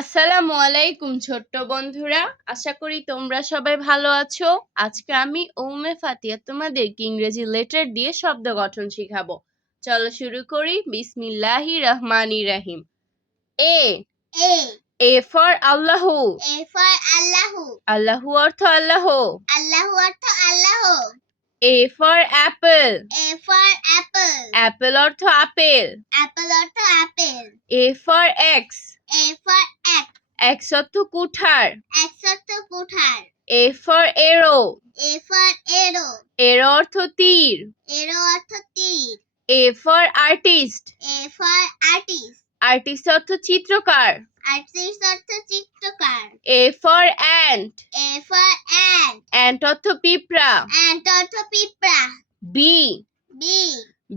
আসসালামু আলাইকুম ছোট্ট বন্ধুরা, আশা করি তোমরা সবাই ভালো আছো। আজকে আমি উম্মে ফাতিয়া তোমাদেরকে ইংরেজি লেটার দিয়ে শব্দ গঠন শেখাবো। চলো শুরু করি। বিসমিল্লাহির রহমানির রহিম। A A. A for Allahu. A for Allahu. Allahu অর্থ আল্লাহ। Allahu অর্থ আল্লাহ। A for apple. A for apple. Apple অর্থ আপেল। Apple অর্থ আপেল। A for axe. A for X. Axe অর্থ কুঠার। X অর্থ কুঠার। A for arrow. A for arrow. Arrow অর্থ তীর। Arrow অর্থ তীর। A for artist. A for artist. Artist অর্থ চিত্রকার। Artist অর্থ চিত্রকার। A for ant. A for ant. Ant অর্থ পিঁপড়া। Ant অর্থ পিঁপড়া। B B.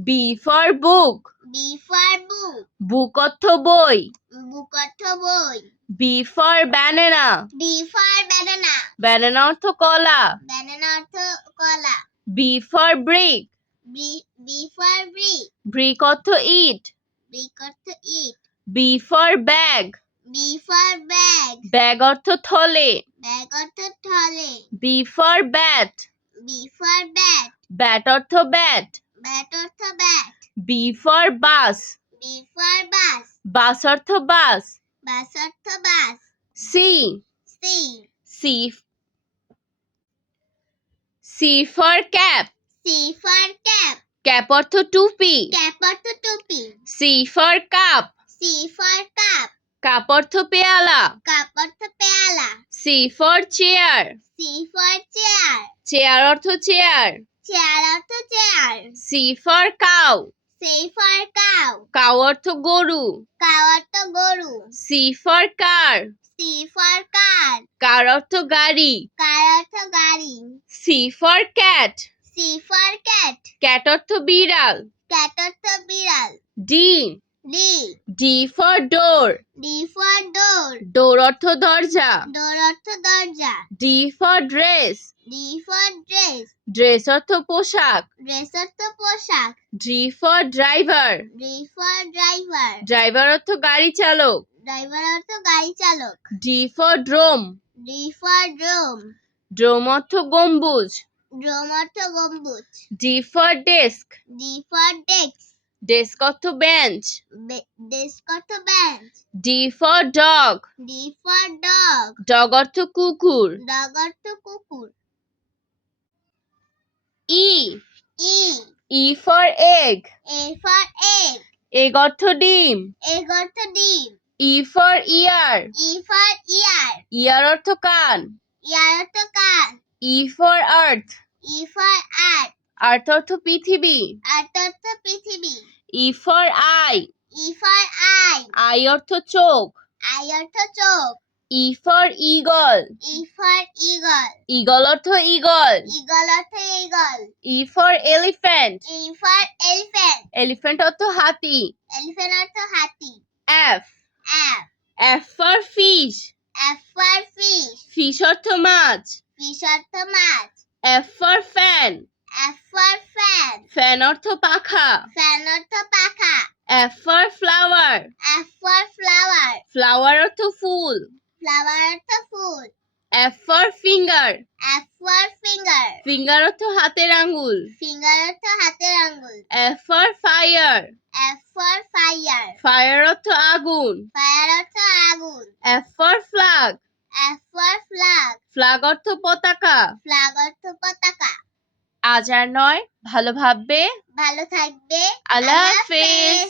B for book. B for book. Book অর্থ বই। Book অর্থ বই। B for banana. B for banana. Banana অর্থ কলা। Banana অর্থ কলা। B for brick. B for brick. Brick অর্থ ইট। Brick অর্থ ইট। B for bag. B for bag. Bag অর্থ থলে। Bag অর্থ থলে। B for bat. B for bat. Bat অর্থ ব্যাট। Bat অর্থ bat. B for bus. B for bus. Bus অর্থ বাস। Bus অর্থ bus. C C. C C for cap. C for cap. Cap অর্থ টুপি। Cap অর্থ টুপি। C for cup. C for cup. Cup অর্থ পেয়ালা। Cup অর্থ পেয়ালা। C for chair. C for chair. Chair অর্থ চেয়ার। Chair অর্থ chair. C for cow. C for cow. Cow অর্থ গরু। Cow অর্থ গরু। C for car. C for car. কার অর্থ গাড়ি। Car অর্থ গাড়ি। C for cat. C for cat. Cat অর্থ বিড়াল। Cat অর্থ বিড়াল। D D. D for door. D for door. Door অর্থ দরজা। Door অর্থ দরজা। D for dress. D for dress. Dress অর্থ পোশাক। Dress অর্থ পোশাক। D for driver. D for driver. Driver অর্থ গাড়ি চালক। Driver অর্থ গাড়ি চালক। D for drum. D for drum. Drum অর্থ গম্বুজ। Drum অর্থ গম্বুজ। D for desk. D for desk. Desk অর্থ বেঞ্চ। Desk অর্থ bench. D for dog. D for dog. Dog অর্থ কুকুর। Dog অর্থ কুকুর। ই E. E for egg. A for egg. Egg অর্থ ডিম। Egg অর্থ ডিম। E for year. E for ear. ইয়ার অর্থ কান। Ear অর্থ কান। E for earth. E for earth. আর্থ অর্থ পৃথিবী। Earth অর্থ পৃথিবী। E for I. E for eye. I অর্থ চোখ। Eye অর্থ চোখ। E for eagle. E for eagle. Eagle অর্থ ইগল। Eagle অর্থ eagle. E for elephant. E for elephant. Elephant অর্থ হাতি। Elephant অর্থ হাতি। F F. F for fish. F for fish. Fish অর্থ মাছ। Fish অর্থ মাছ। F for fan. F for fan. Fan অর্থ পাখা। Fan অর্থ পাখা। F for flower. F for flower. Flower অর্থ ফুল। Flower অর্থ ফুল। F for finger. F for finger. Finger অর্থ হাতের আঙ্গুল। Finger অর্থ হাতের আঙ্গুল। F for fire. F for fire. Fire অর্থ আগুন। Fire অর্থ আগুন। F for flag. F for flag. Flag অর্থ পতাকা। Flag অর্থ পতাকা। আজ আর নয়, ভালো ভাববে। ভালো থাকবে। আল্লাহ হাফেজ।